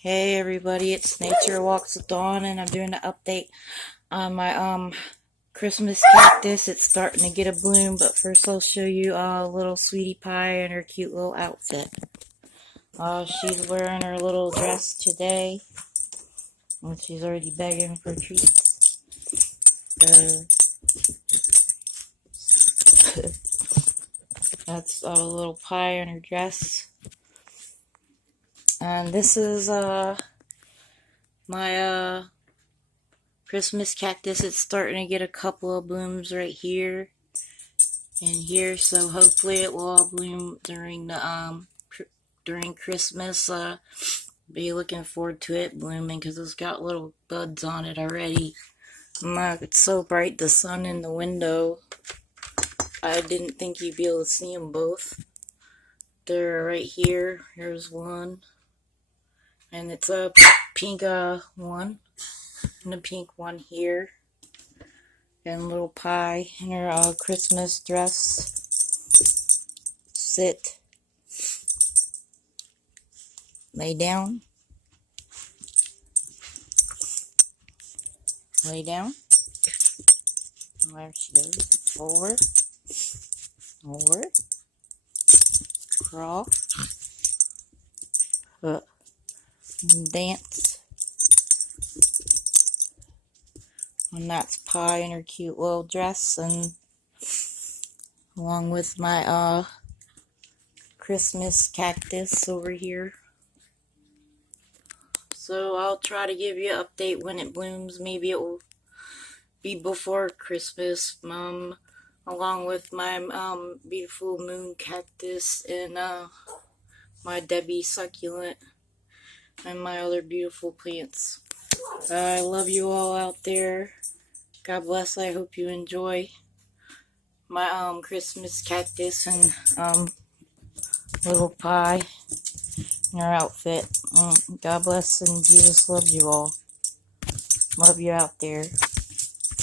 Hey everybody, it's Nature Walks with Dawn, and I'm doing an update on my Christmas cactus. It's starting to get a bloom, but first I'll show you little sweetie pie in her cute little outfit. She's wearing her little dress today, and she's already begging for treats. That's a little pie in her dress. And this is my Christmas cactus. It's starting to get a couple of blooms right here and here, so hopefully it will all bloom during the during Christmas. Be looking forward to it blooming because it's got little buds on it already. It's so bright, the sun in the window, I didn't think you'd be able to see them both. They're right here. Here's one, and it's a pink one, and a pink one here, and little pie in her Christmas dress. Sit. Lay down. Lay down. There she goes. Forward. Forward. Crawl. Dance. And that's Pie in her cute little dress, and along with my Christmas cactus over here. So I'll try to give you an update when it blooms. Maybe it will be before Christmas, along with my beautiful moon cactus and my Debbie succulent and my other beautiful plants. I love you all out there. God bless. I hope you enjoy my Christmas cactus and little pie in her outfit. God bless, and Jesus loves you all. Love you out there.